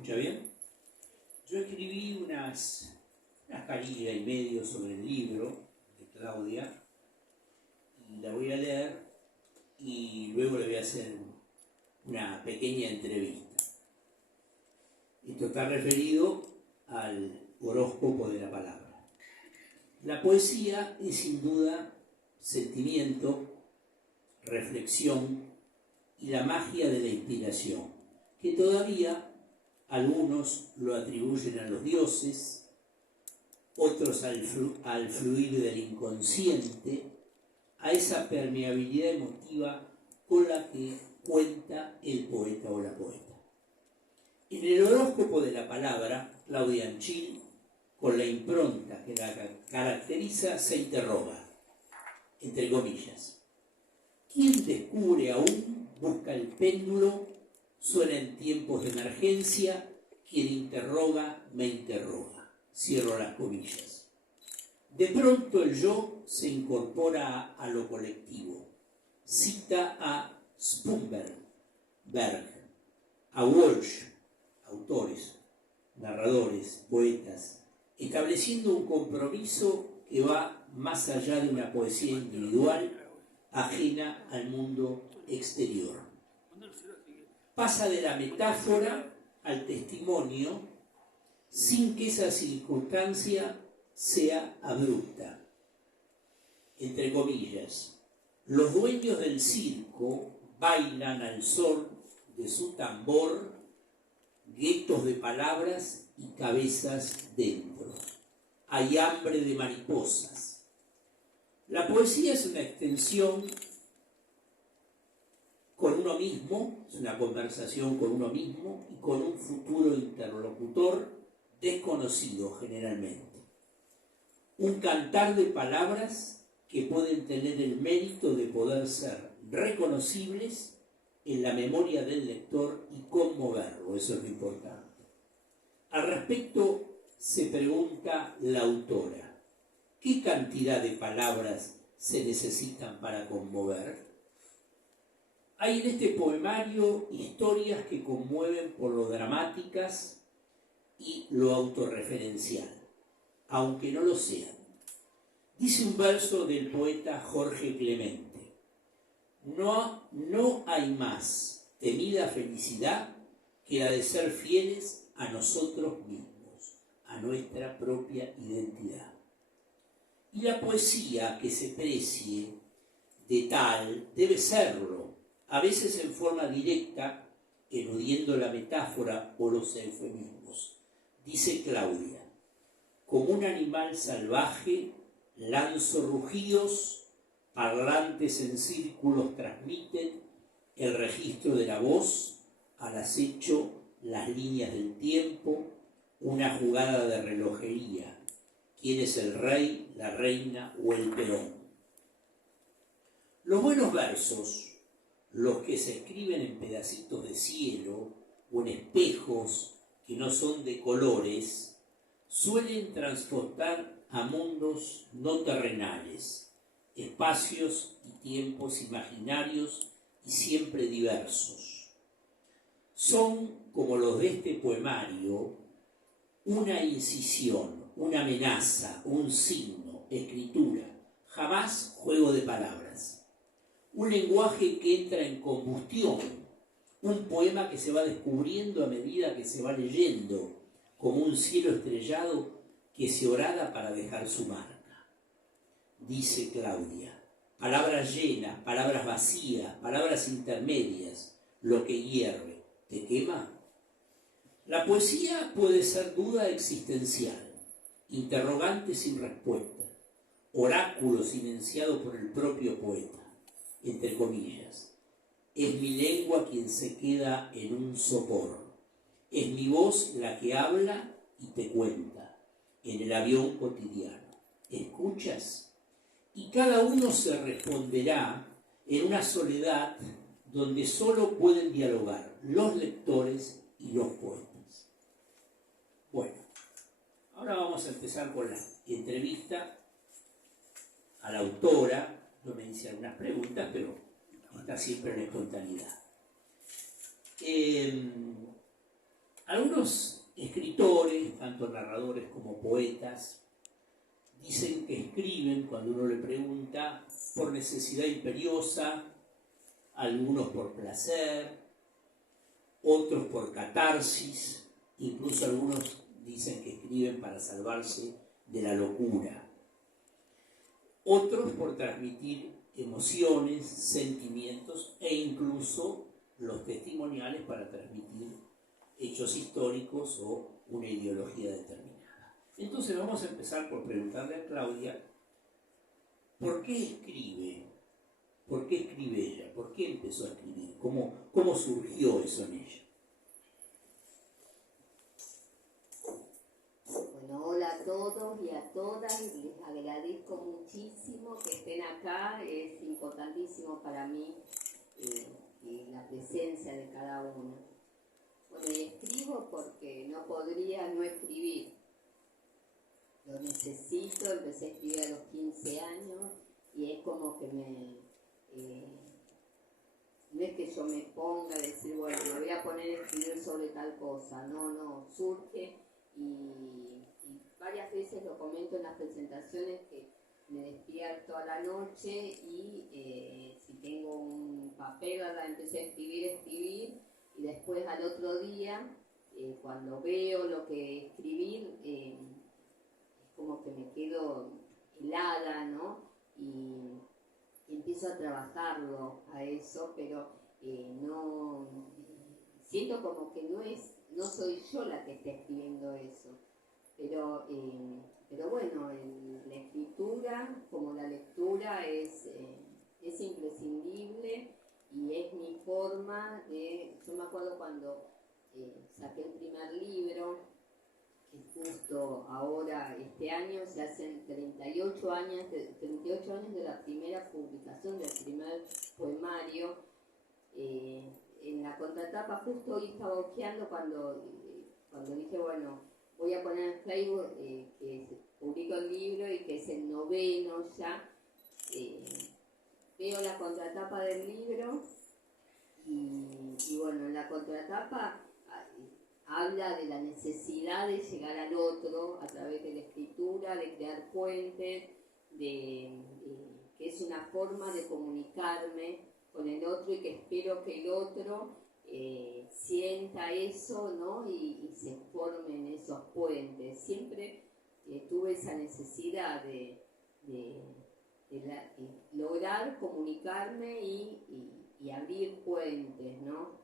¿Escucha bien? Yo escribí unas páginas y medio sobre el libro de Claudia, y la voy a leer y luego le voy a hacer una pequeña entrevista. Esto está referido al horóscopo de la palabra. La poesía es sin duda sentimiento, reflexión y la magia de la inspiración, que todavía algunos lo atribuyen a los dioses, otros al fluir del inconsciente, a esa permeabilidad emotiva con la que cuenta el poeta o la poeta. En el horóscopo de la palabra, Claudia Anchil, con la impronta que la caracteriza, se interroga, entre comillas: ¿quién descubre aún? Busca el péndulo, suena en tiempos de emergencia, quien interroga, me interroga. Cierro las comillas. De pronto el yo se incorpora a lo colectivo. Cita a Spunberg, a Walsh, autores, narradores, poetas, estableciendo un compromiso que va más allá de una poesía individual ajena al mundo exterior. Pasa de la metáfora al testimonio sin que esa circunstancia sea abrupta. Entre comillas, los dueños del circo bailan al son de su tambor, guetos de palabras y cabezas dentro. Hay hambre de mariposas. La poesía es una extensión con uno mismo, es una conversación con uno mismo y con un futuro interlocutor desconocido generalmente. Un cantar de palabras que pueden tener el mérito de poder ser reconocibles en la memoria del lector y conmoverlo, eso es lo importante. Al respecto se pregunta la autora: ¿qué cantidad de palabras se necesitan para conmover? Hay en este poemario historias que conmueven por lo dramáticas y lo autorreferencial, aunque no lo sean. Dice un verso del poeta Jorge Clemente: no hay más temida felicidad que la de ser fieles a nosotros mismos, a nuestra propia identidad. Y la poesía que se precie de tal debe serlo, a veces en forma directa, eludiendo la metáfora o los eufemismos. Dice Claudia: como un animal salvaje, lanzo rugidos, parlantes en círculos transmiten el registro de la voz, al acecho las líneas del tiempo, una jugada de relojería. ¿Quién es el rey, la reina o el peón? Los buenos versos, los que se escriben en pedacitos de cielo o en espejos que no son de colores, suelen transportar a mundos no terrenales, espacios y tiempos imaginarios y siempre diversos. Son, como los de este poemario, una incisión, una amenaza, un signo, escritura, jamás juego de palabras. Un lenguaje que entra en combustión, un poema que se va descubriendo a medida que se va leyendo, como un cielo estrellado que se horada para dejar su marca. Dice Claudia: palabras llenas, palabras vacías, palabras intermedias, lo que hierve, ¿te quema? La poesía puede ser duda existencial, interrogante sin respuesta, oráculo silenciado por el propio poeta. Entre comillas, es mi lengua quien se queda en un sopor, es mi voz la que habla y te cuenta, en el avión cotidiano. ¿Escuchas? Y cada uno se responderá en una soledad donde solo pueden dialogar los lectores y los poetas. Bueno, ahora vamos a empezar con la entrevista a la autora. No me hice algunas preguntas, pero está siempre en la espontaneidad. Algunos escritores, tanto narradores como poetas, dicen que escriben, cuando uno le pregunta, por necesidad imperiosa, algunos por placer, otros por catarsis, incluso algunos dicen que escriben para salvarse de la locura. Otros por transmitir emociones, sentimientos e incluso los testimoniales para transmitir hechos históricos o una ideología determinada. Entonces vamos a empezar por preguntarle a Claudia, ¿por qué escribe? ¿Por qué escribe ella? ¿Por qué empezó a escribir? ¿Cómo surgió eso en ella? Bueno, hola a todos y a todas, les agradezco muchísimo que estén acá, es importantísimo para mí la presencia de cada uno. Bueno, y escribo porque no podría no escribir, lo necesito, empecé a escribir a los 15 años y es como que no es que yo me ponga a decir, bueno, me voy a poner a escribir sobre tal cosa, no, surge y varias veces lo comento en las presentaciones que me despierto a la noche y si tengo un papel, ahora empecé a escribir y después al otro día, cuando veo lo que escribir, es como que me quedo helada, ¿no? Y empiezo a trabajarlo a eso, pero no siento como que no soy yo la que está escribiendo eso, pero bueno, la escritura como la lectura es imprescindible y es mi forma de, yo me acuerdo cuando saqué el primer libro, que justo ahora, este año, se hacen 38 años de la primera publicación del primer poemario. En la contratapa, justo hoy estaba ojeando cuando dije, bueno, voy a poner en Facebook que publico el libro y que es el 9º ya. Veo la contratapa del libro y bueno, en la contratapa habla de la necesidad de llegar al otro a través de la escritura, de crear puentes, que es una forma de comunicarme con el otro y que espero que el otro sienta eso, ¿no? y se formen esos puentes. Siempre tuve esa necesidad de lograr comunicarme y abrir puentes, ¿no?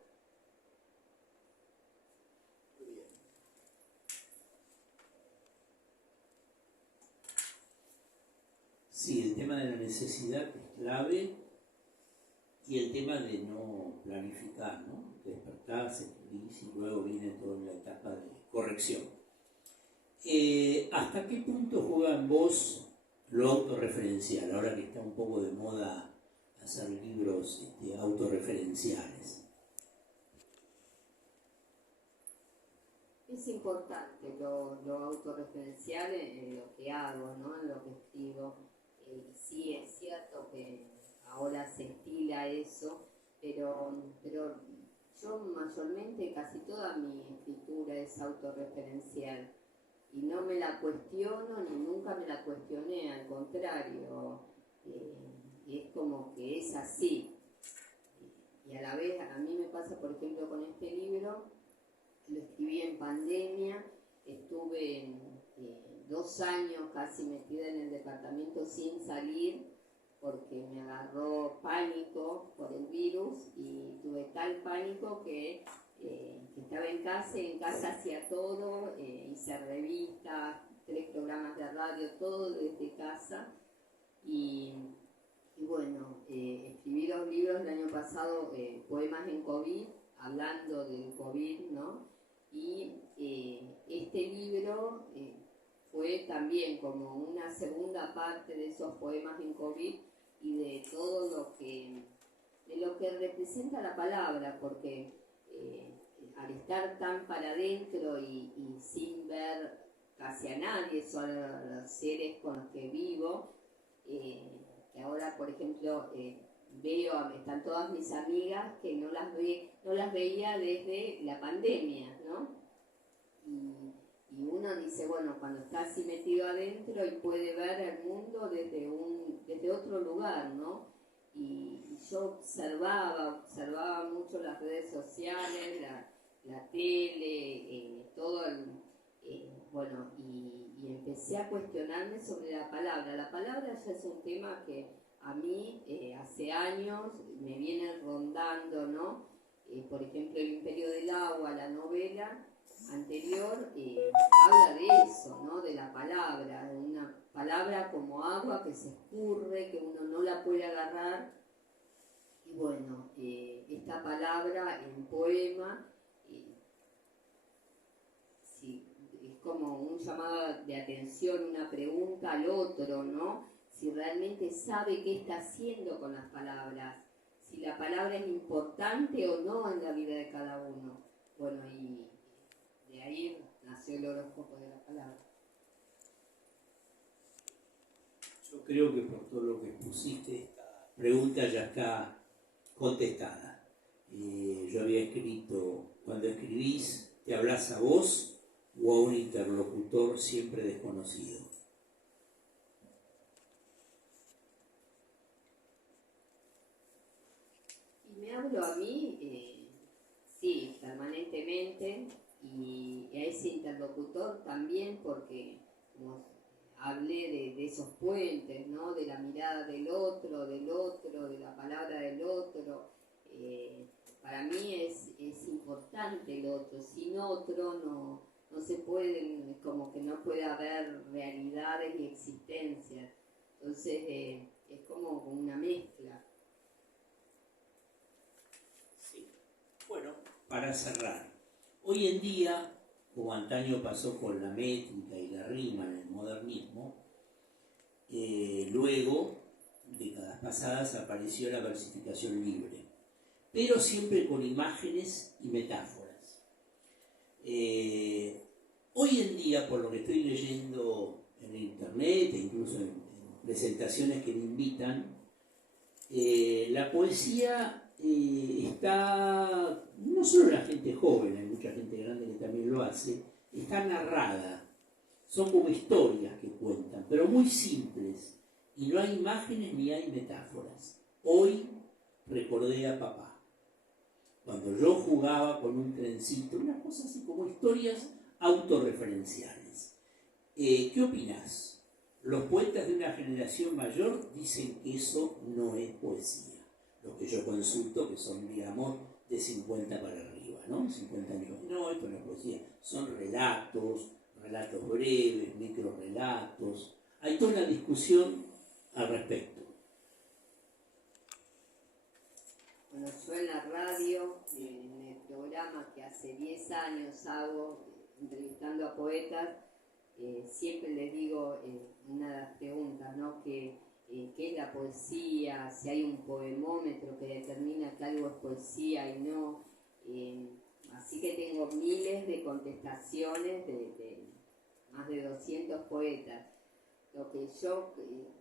Sí, el tema de la necesidad es clave y el tema de no planificar, ¿no? Despertarse, escribir y luego viene toda la etapa de corrección. ¿Hasta qué punto juega en vos lo autorreferencial, ahora que está un poco de moda hacer libros autorreferenciales? Es importante lo autorreferencial en lo que hago, ¿no? En lo que escribo. Sí es cierto que ahora se estila eso, pero yo mayormente casi toda mi escritura es autorreferencial y no me la cuestiono ni nunca me la cuestioné, al contrario, es como que es así. Y a la vez a mí me pasa, por ejemplo, con este libro, lo escribí en pandemia, estuve 2 años casi metida en el departamento sin salir porque me agarró pánico por el virus y tuve tal pánico que estaba en casa hacía todo, hice revistas, 3 programas de radio, todo desde casa y bueno, escribí 2 libros el año pasado, poemas en COVID, hablando del COVID, ¿no? Y este libro fue también como una segunda parte de esos poemas en COVID y de todo lo que representa la palabra, porque al estar tan para adentro y sin ver casi a nadie, solo a los seres con los que vivo, que ahora, por ejemplo, están todas mis amigas que no las veía desde la pandemia, ¿no? y uno dice, bueno, cuando está así metido adentro y puede ver el mundo desde otro lugar, ¿no? Y yo observaba mucho las redes sociales, la tele, todo bueno, y empecé a cuestionarme sobre la palabra. La palabra ya es un tema que a mí hace años me viene rondando, ¿no? Por ejemplo, El Imperio del Agua, la novela anterior, habla de eso, ¿no? De la palabra, de una palabra como agua que se escurre, que uno no la puede agarrar. Y bueno, esta palabra en poema, sí, es como un llamado de atención, una pregunta al otro, ¿no? Si realmente sabe qué está haciendo con las palabras, si la palabra es importante o no en la vida de cada uno. Bueno, y de ahí nació el horóscopo de la palabra. Yo creo que por todo lo que expusiste, esta pregunta ya está contestada. Yo había escrito, cuando escribís, ¿te hablas a vos o a un interlocutor siempre desconocido? Y me hablo a mí, sí, permanentemente, y a ese interlocutor también, porque como hablé de esos puentes, ¿no? De la mirada del otro, de la palabra del otro. Para mí es importante el otro. Sin otro no se pueden, como que no puede haber realidades y existencias. Entonces es como una mezcla. Sí. Bueno, para cerrar, hoy en día, como antaño pasó con la métrica y la rima en el modernismo, luego, décadas pasadas, apareció la versificación libre, pero siempre con imágenes y metáforas. Hoy en día, por lo que estoy leyendo en internet e incluso en presentaciones que me invitan, la poesía está, no solo la gente joven, hay mucha gente grande que también lo hace, está narrada. Son como historias que cuentan, pero muy simples, y no hay imágenes ni hay metáforas. Hoy recordé a papá, cuando yo jugaba con un trencito, una cosa así como historias autorreferenciales. ¿Qué opinás? Los poetas de una generación mayor dicen que eso no es poesía. Los que yo consulto, que son, digamos, de 50 para arriba, ¿no? 50 años. No, esto no es poesía. Son relatos breves, microrelatos. Hay toda una discusión al respecto. Bueno, yo en la radio, en el programa que hace 10 años hago, entrevistando a poetas, siempre les digo una de las preguntas, ¿no? ¿Qué es la poesía? Si hay un poemómetro que determina que algo es poesía y no. Así que tengo miles de contestaciones de más de 200 poetas. Lo que yo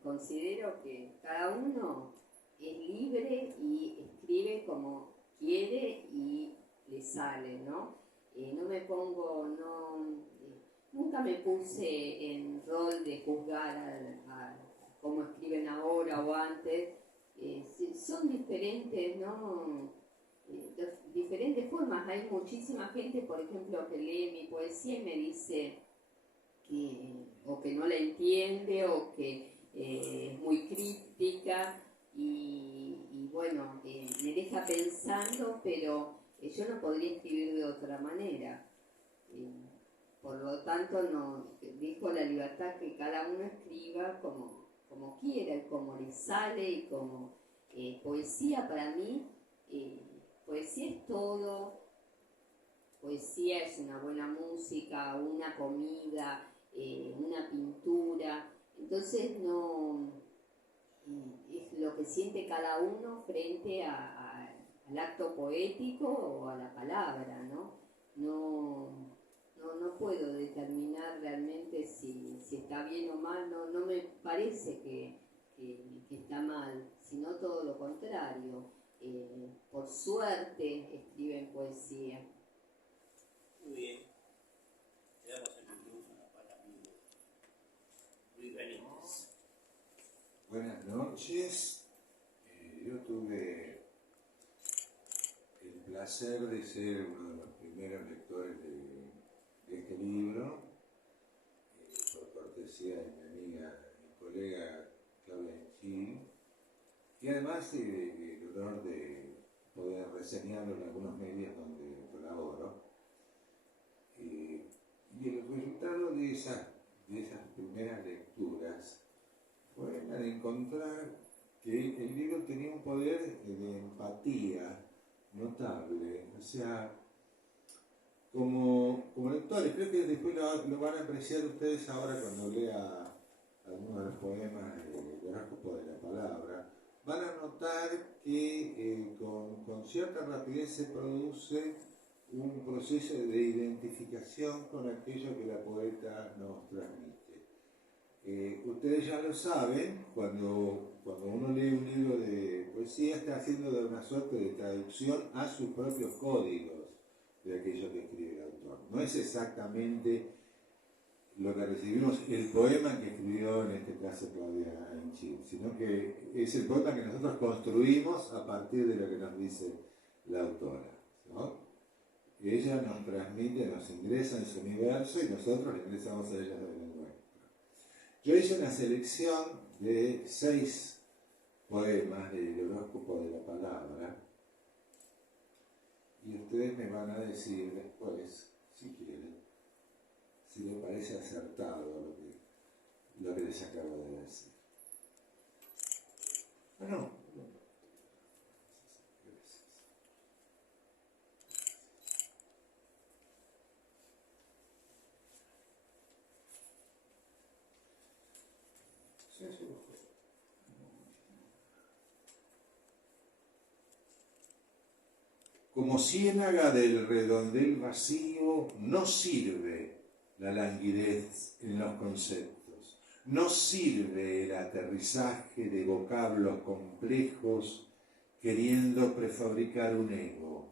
considero que cada uno es libre y escribe como quiere y le sale, ¿no? No me pongo, nunca me puse en rol de juzgar a cómo escriben ahora o antes. Son diferentes, ¿no? Diferentes formas. Hay muchísima gente, por ejemplo, que lee mi poesía y me dice o que no la entiende o que es muy críptica y bueno, me deja pensando, pero yo no podría escribir de otra manera. Por lo tanto, dejo la libertad que cada uno escriba como quiera y como le sale y como poesía para mí, poesía es todo. Poesía es una buena música, una comida, una pintura. Entonces es lo que siente cada uno frente al acto poético o a la palabra, ¿no? No puedo determinar realmente si está bien o mal, no me parece que está mal, sino todo lo contrario. Por suerte escriben poesía. Muy bien. noches. Yo tuve el placer de ser uno de los primeros lectores de este libro, por cortesía de mi amiga y colega Claudia Enchil, y además el honor de poder reseñarlo en algunos medios donde colaboro. Y el resultado de esas primeras lecturas fue la de encontrar que el libro tenía un poder de empatía notable. O sea, como lectores, creo que después lo van a apreciar ustedes ahora cuando lea algunos de los poemas del horóscopo de la palabra, van a notar que con cierta rapidez se produce un proceso de identificación con aquello que la poeta nos transmite. Ustedes ya lo saben, cuando uno lee un libro de poesía está haciendo de una suerte de traducción a sus propios códigos de aquello que escribe el autor. No es exactamente lo que recibimos, el poema que escribió en este caso Claudia Enchil, sino que es el poema que nosotros construimos a partir de lo que nos dice la autora, ¿no? Ella nos transmite, nos ingresa en su universo y nosotros le ingresamos a ella en el nuestro. Yo hice una selección de 6 poemas del horóscopo de la palabra y ustedes me van a decir después, si quieren, si les parece acertado lo que les acabo de decir. No. Como ciénaga del redondel vacío, no sirve la languidez en los conceptos, no sirve el aterrizaje de vocablos complejos queriendo prefabricar un ego,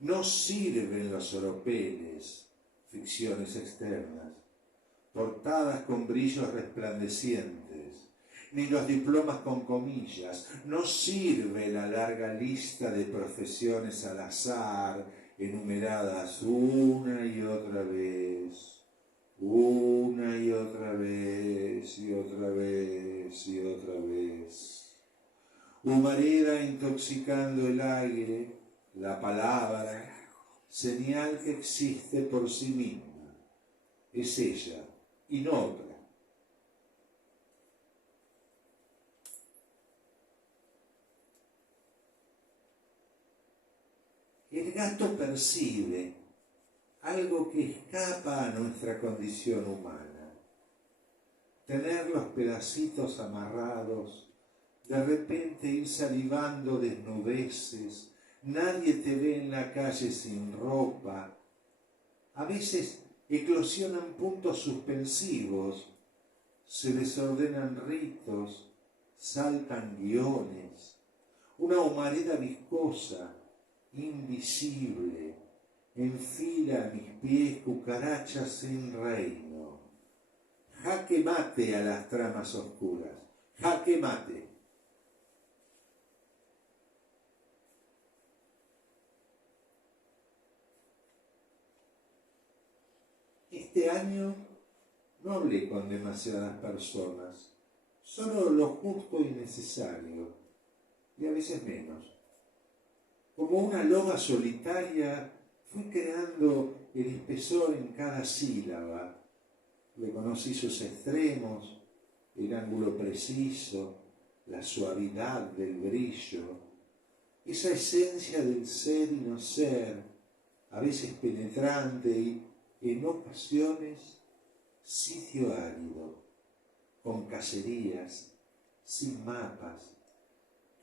no sirven los oropeles, ficciones externas, portadas con brillos resplandecientes, ni los diplomas con comillas, no sirve la larga lista de profesiones al azar, enumeradas una y otra vez, una y otra vez, y otra vez, y otra vez. Humareda intoxicando el aire, la palabra, señal que existe por sí misma, es ella y no otra. El gato percibe algo que escapa a nuestra condición humana. Tener los pedacitos amarrados, de repente ir salivando desnudeces, nadie te ve en la calle sin ropa. A veces eclosionan puntos suspensivos, se desordenan ritos, saltan guiones. Una humareda viscosa, invisible, enfila a mis pies cucarachas sin reino. Jaque mate a las tramas oscuras, jaque mate. Este año no hablé con demasiadas personas, solo lo justo y necesario, y a veces menos. Como una loba solitaria, fui creando el espesor en cada sílaba. Reconocí sus extremos, el ángulo preciso, la suavidad del brillo, esa esencia del ser y no ser, a veces penetrante y, en ocasiones, sitio árido, con cacerías, sin mapas.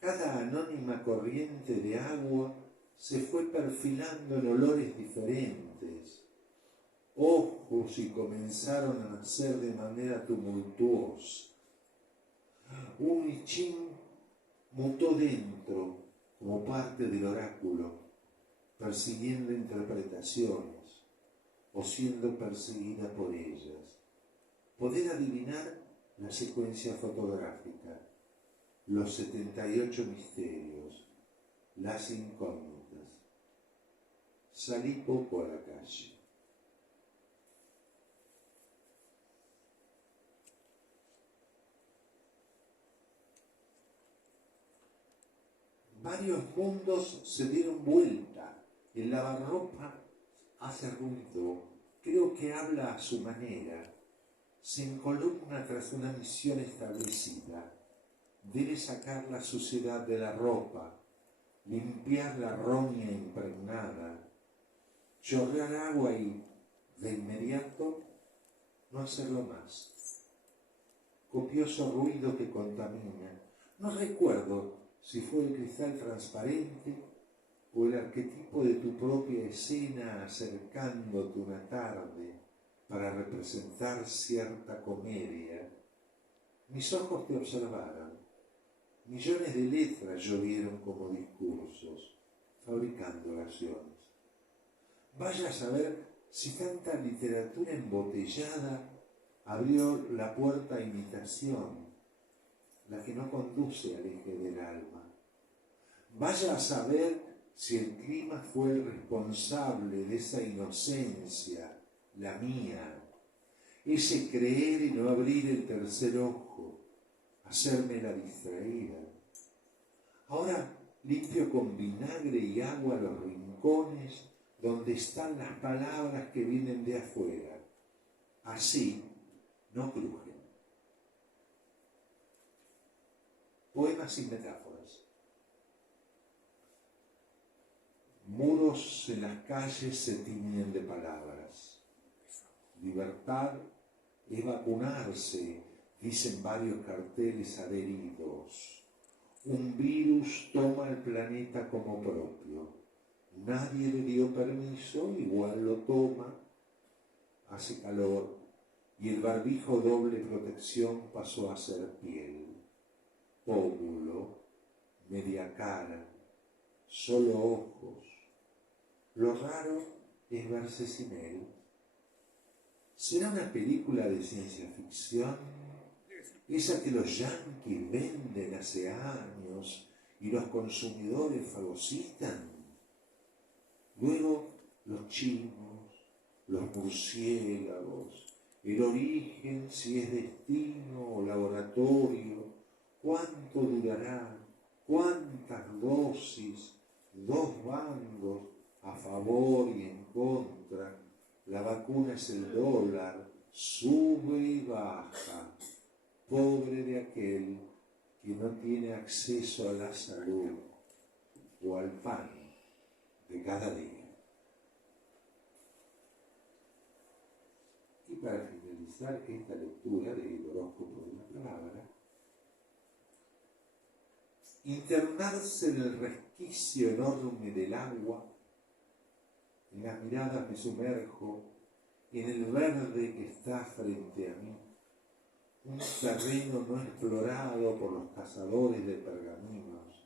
Cada anónima corriente de agua se fue perfilando en olores diferentes. Ojos y comenzaron a nacer de manera tumultuosa. Un I Ching mutó dentro como parte del oráculo, persiguiendo interpretaciones o siendo perseguida por ellas. Poder adivinar la secuencia fotográfica, los 78 misterios, las incógnitas. Salí poco a la calle. Varios mundos se dieron vuelta. El lavarropa hace ruido, creo que habla a su manera. Se encolumna tras una misión establecida. Debe sacar la suciedad de la ropa, limpiar la roña impregnada, chorrear agua y, de inmediato, no hacerlo más. Copioso ruido que contamina. No recuerdo si fue el cristal transparente o el arquetipo de tu propia escena acercándote una tarde para representar cierta comedia. Mis ojos te observaron. Millones de letras llovieron como discursos, fabricando oraciones. Vaya a saber si tanta literatura embotellada abrió la puerta a imitación, la que no conduce al eje del alma. Vaya a saber si el clima fue el responsable de esa inocencia, la mía, ese creer y no abrir el tercer ojo, hacerme la distraída. Ahora limpio con vinagre y agua los rincones donde están las palabras que vienen de afuera. Así no crujen. Poemas y metáforas. Muros en las calles se tiñen de palabras. Libertad es vacunarse, dicen varios carteles adheridos. Un virus toma el planeta como propio. Nadie le dio permiso, igual lo toma. Hace calor y el barbijo doble protección pasó a ser piel. Pómulo, media cara, solo ojos. Lo raro es verse sin él. ¿Será una película de ciencia ficción? Esa que los yanquis venden hace años y los consumidores fagocitan. Luego los chinos, los murciélagos, el origen, si es destino o laboratorio, cuánto durará, cuántas dosis, dos bandos a favor y en contra. La vacuna es el dólar, sube y baja. Pobre de aquel que no tiene acceso a la salud o al pan de cada día. Y para finalizar esta lectura del horóscopo de la palabra, internarse en el resquicio enorme del agua, en las miradas me sumerjo, en el verde que está frente a mí, un terreno no explorado por los cazadores de pergaminos,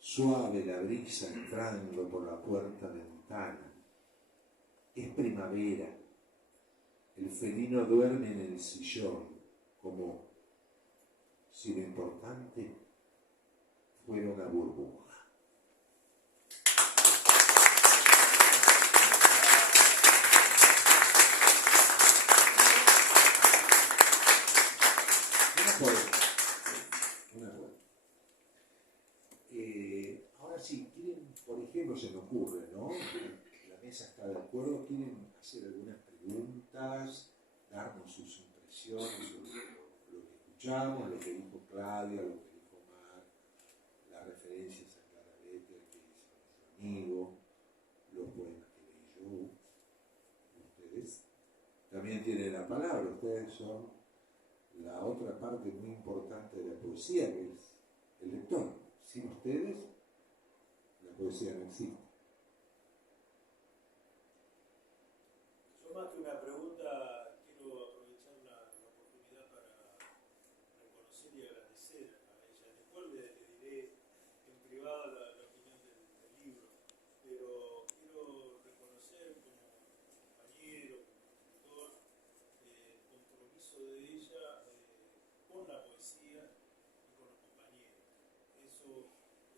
suave la brisa entrando por la puerta ventana. Es primavera, el felino duerme en el sillón, como si lo importante fuera una burbuja. Ahora sí, quieren, por ejemplo, se me ocurre, ¿no? La mesa está de acuerdo, quieren hacer algunas preguntas, darnos sus impresiones sobre lo que escuchamos, lo que dijo Claudia, lo que dijo Mar, las referencias a Clara Letter que hizo nuestro amigo, los poemas que leí yo. Ustedes también tienen la palabra, ustedes son la otra parte muy importante de la poesía, que es el lector. Sin ustedes, la poesía no existe. Yo más que una pregunta, quiero aprovechar la oportunidad para reconocer y agradecer a ella. Después le diré en privado la opinión del libro, pero quiero reconocer como compañero, como escritor, el compromiso de ella con la poesía y con los compañeros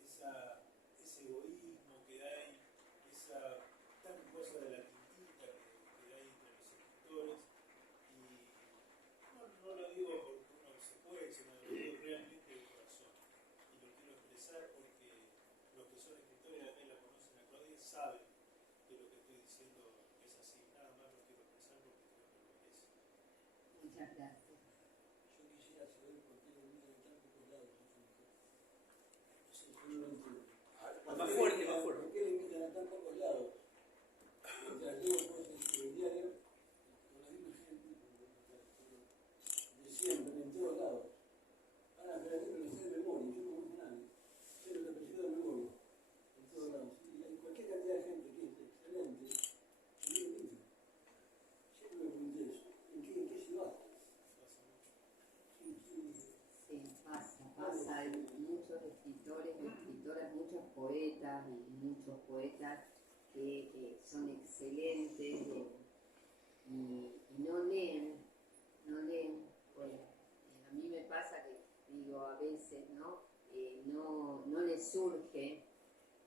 ese egoísmo que hay, esa tan cosa de la tintita que hay entre los escritores. Y no lo digo porque uno se puede, sino lo digo realmente de corazón. Y lo quiero expresar porque los que son escritores y la conocen a Claudia saben que lo que estoy diciendo es así. Nada más lo quiero expresar porque creo que lo es. Muchas gracias. Yo quisiera saber por qué lo miran en tan pocos lados a su mujer. No sé, yo no lo entiendo. Más fuerte, más fuerte. ¿Por qué le invitan a tan pocos lados? Mientras leo cosas del diario, con la misma gente, de siempre, en todos lados. Van a creer que lo sé de memoria, yo no conozco a nadie. Sé el apellido de memoria, en todos lados. Y hay cualquier cantidad de gente que es excelente, y no lo invitan. Siempre me pregunté eso. ¿En qué ciudad? Sí, pasa. Hay muchos escritores, escritoras, muchos poetas y muchos poetas que son excelentes y no leen. Bueno, a mí me pasa que digo a veces, no les surge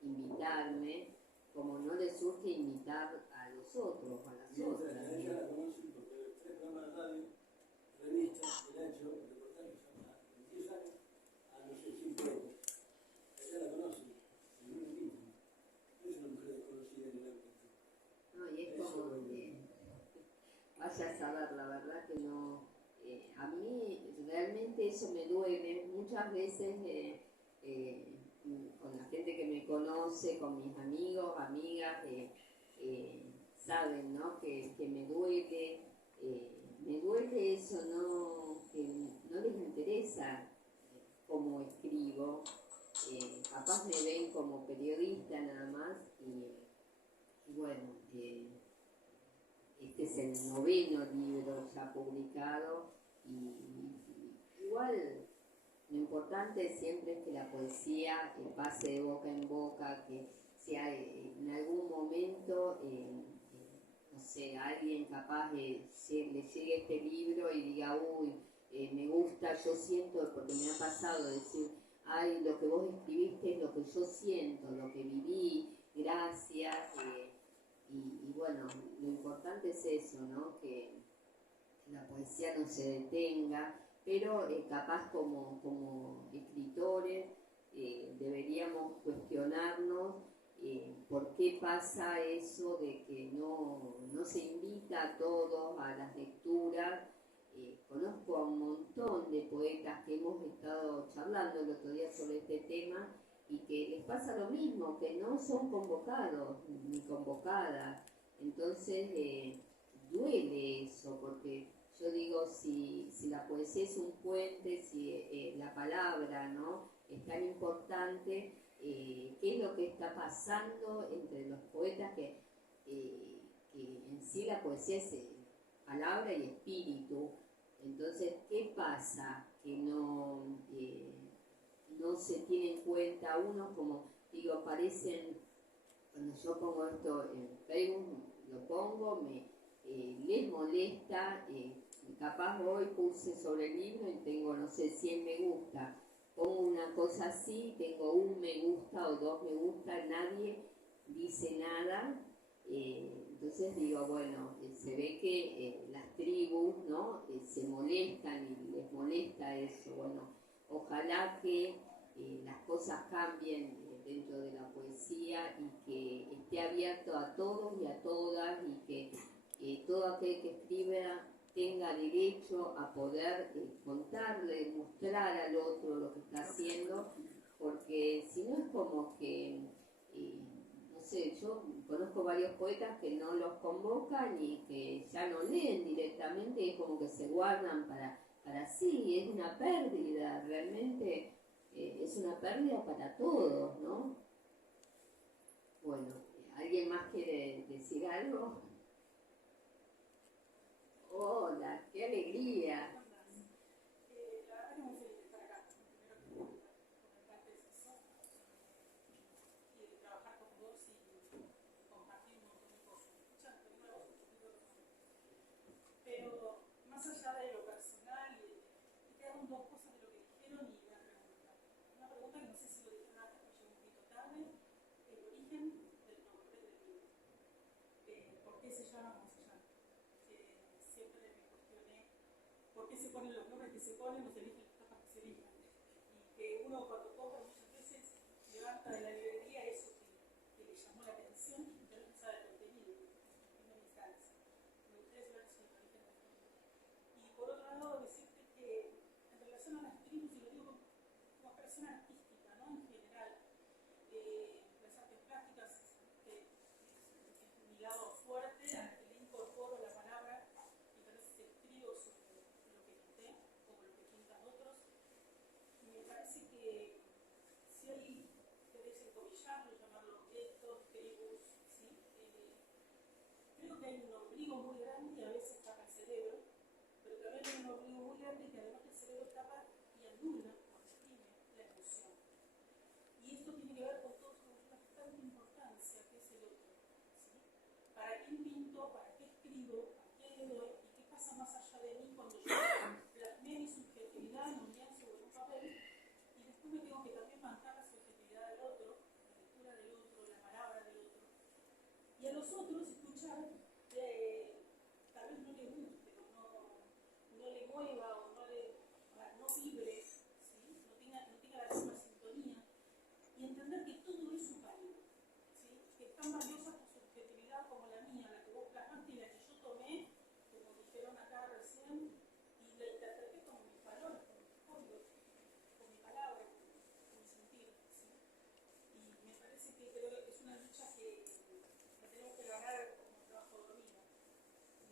invitarme, como no les surge invitar a los otros, a las Mientras otras. que ella la conocen porque 3 programas de radio, revistas, el hecho, reportajes, en 10 años, a no sé, 100 poetas. Ella la conocen, y no la invitan. No es una mujer desconocida en el ámbito. No, y es como que vaya a saber, la verdad que no. A mí realmente eso me duele. Muchas veces con la gente que me conoce, con mis amigos, amigas, saben, ¿no? Que me duele eso, ¿no? Que no les interesa cómo escribo. Capaz me ven como periodista nada más y bueno, este es el 9º libro ya publicado y igual lo importante siempre es que la poesía pase de boca en boca, que sea en algún momento, no sé, alguien capaz le llegue este libro y diga, uy, me gusta, yo siento, porque me ha pasado decir, ay, lo que vos escribiste es lo que yo siento, lo que viví, gracias. Y bueno, lo importante es eso, ¿no? Que la poesía no se detenga, pero capaz como escritores deberíamos cuestionarnos por qué pasa eso de que no se invita a todos a las lecturas. Conozco a un montón de poetas que hemos estado charlando el otro día sobre este tema y que les pasa lo mismo, que no son convocados ni convocadas. Entonces duele eso, porque yo digo, si la poesía es un puente, si la palabra, ¿no?, es tan importante, ¿qué es lo que está pasando entre los poetas? Que en sí la poesía es palabra y espíritu. Entonces, ¿qué pasa? Que no se tiene en cuenta uno, como digo, parecen, cuando yo pongo esto en Facebook, lo pongo, les molesta, capaz hoy puse sobre el libro y tengo, no sé, 100 me gusta, pongo una cosa así, tengo un me gusta o 2 me gusta, nadie dice nada. Entonces digo, bueno, se ve que las tribus, ¿no?, se molestan y les molesta eso. Bueno, ojalá que las cosas cambien dentro de la poesía y que esté abierto a todos y a todas y que todo aquel que escriba tenga derecho a poder contarle, mostrar al otro lo que está haciendo, porque si no es como que, no sé, yo conozco varios poetas que no los convocan y que ya no leen directamente, es como que se guardan para sí, es una pérdida, realmente es una pérdida para todos, ¿no? Bueno, ¿alguien más quiere decir algo? Hola, qué alegría. La verdad que muy feliz de estar acá. Primero que comentaste eso y de trabajar con vos y compartir un montón de cosas. Escuchando primero vos, pero más allá de lo personal, me quedaron 2 cosas de lo que dijeron y una pregunta. Una pregunta que no sé si lo por qué se ponen los nombres que se ponen o se eligen las tapas que se eligen. Y que uno cuando compra muchas veces levanta de la librería eso que le llamó la atención, pero no sabe el contenido en primera instancia. Me gustaría saber si lo eligen mejor. Y por otro lado, decirte que en relación a las tribus, y lo digo como persona artística, ¿no? En general, las artes plásticas, que es mi lado fuerte, a que le incorporo la palabra y tal vez escribo sobre lo que pinté o lo que pintan otros. Y me parece que si hay, querés encomillarlo, llamarlo objetos, tribus, ¿sí? Creo que hay un ombligo muy grande y a veces tapa el cerebro, pero también hay un ombligo muy grande que además el cerebro tapa y anula o reprime la emoción. Y esto tiene que ver con todo eso que es tanta importancia que es el otro, ¿sí? ¿Para quién pinto? ¿Para qué escribo? ¿A qué le doy? ¿Y qué pasa más allá de mí cuando yo plasmé mi subjetividad en un lienzo o en un papel? Y después me tengo que también bancar la subjetividad del otro, la lectura del otro, la palabra del otro. Y a los otros escuchar, tal vez no le guste, o no le mueva, o no vibre, ¿sí? no tenga la misma sintonía. Y entender que todo es válido, ¿sí? Que es tan valiosa tu subjetividad como la mía, la que vos plasmaste y la que yo tomé, como dijeron acá recién, y la interpreté con mis valores, con mis códigos, con mi palabra, con mi sentir, ¿sí? Y me parece que creo que es una lucha que tenemos que ganar como trabajo de hormiga.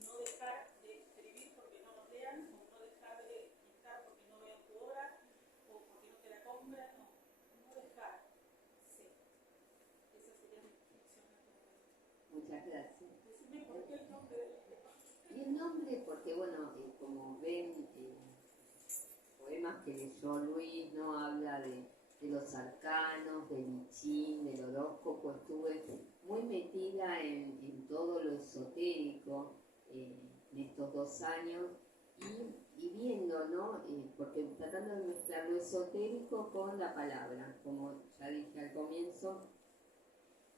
No dejar de escribir porque no nos lean, o no dejar de pintar porque no vean tu obra, o porque no te la compran, no dejar. Sí. Esa sería mi reflexión. Muchas gracias. Decime por qué el nombre del libro. Y el nombre, porque bueno, como ven, poemas que leyó Luis, ¿no? Habla de los arcanos, del I Ching, del horóscopo. Estuve muy metida en todo lo esotérico en estos 2 años y viendo, ¿no? Porque tratando de mezclar lo esotérico con la palabra, como ya dije al comienzo,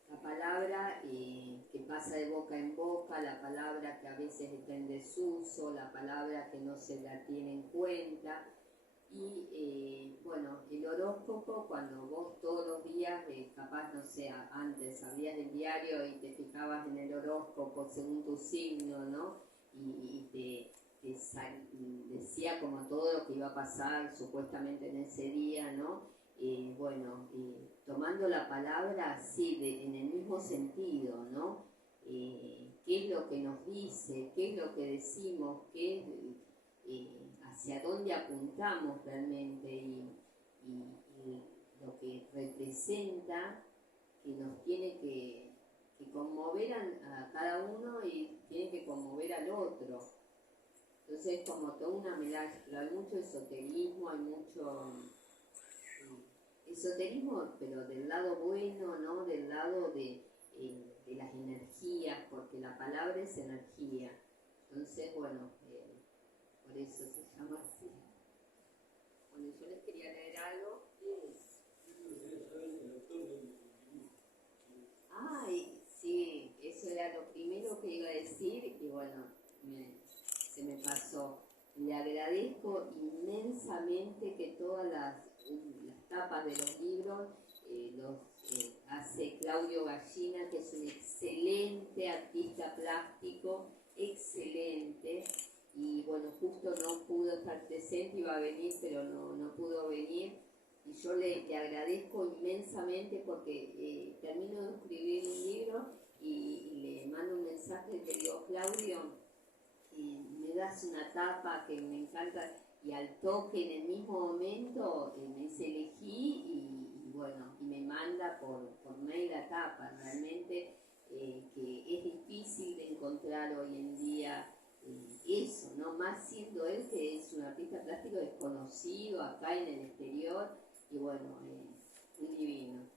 la palabra que pasa de boca en boca, la palabra que a veces está en desuso, la palabra que no se la tiene en cuenta. Y bueno, el horóscopo, cuando vos todos los días, capaz, no sé, antes abrías el diario y te fijabas en el horóscopo según tu signo, ¿no? Y decía como todo lo que iba a pasar supuestamente en ese día, ¿no? Bueno, tomando la palabra así, en el mismo sentido, ¿no? ¿Qué es lo que nos dice? ¿Qué es lo que decimos? Hacia dónde apuntamos realmente y lo que representa, que nos tiene que conmover a cada uno y tiene que conmover al otro. Entonces es como toda una mezcla, hay mucho esoterismo, hay mucho esoterismo, pero del lado bueno, ¿no? Del lado de las energías, porque la palabra es energía. Entonces, bueno, por eso se llama así. Bueno, yo les quería leer algo. Ay, sí, eso era lo primero que iba a decir y bueno, se me pasó. Le agradezco inmensamente que todas las tapas de los libros los hace Claudio Gallina, que es un excelente artista plástico, excelente. Y bueno, justo no pudo estar presente, iba a venir, pero no pudo venir. Y yo le agradezco inmensamente porque termino de escribir un libro y le mando un mensaje y le digo, Claudio, me das una tapa que me encanta, y al toque en el mismo momento me dice elegí y bueno, y me manda por mail la tapa. Realmente que es difícil de encontrar hoy en día eso, ¿no? Más siendo él que es un artista plástico desconocido acá en el exterior y bueno, muy divino.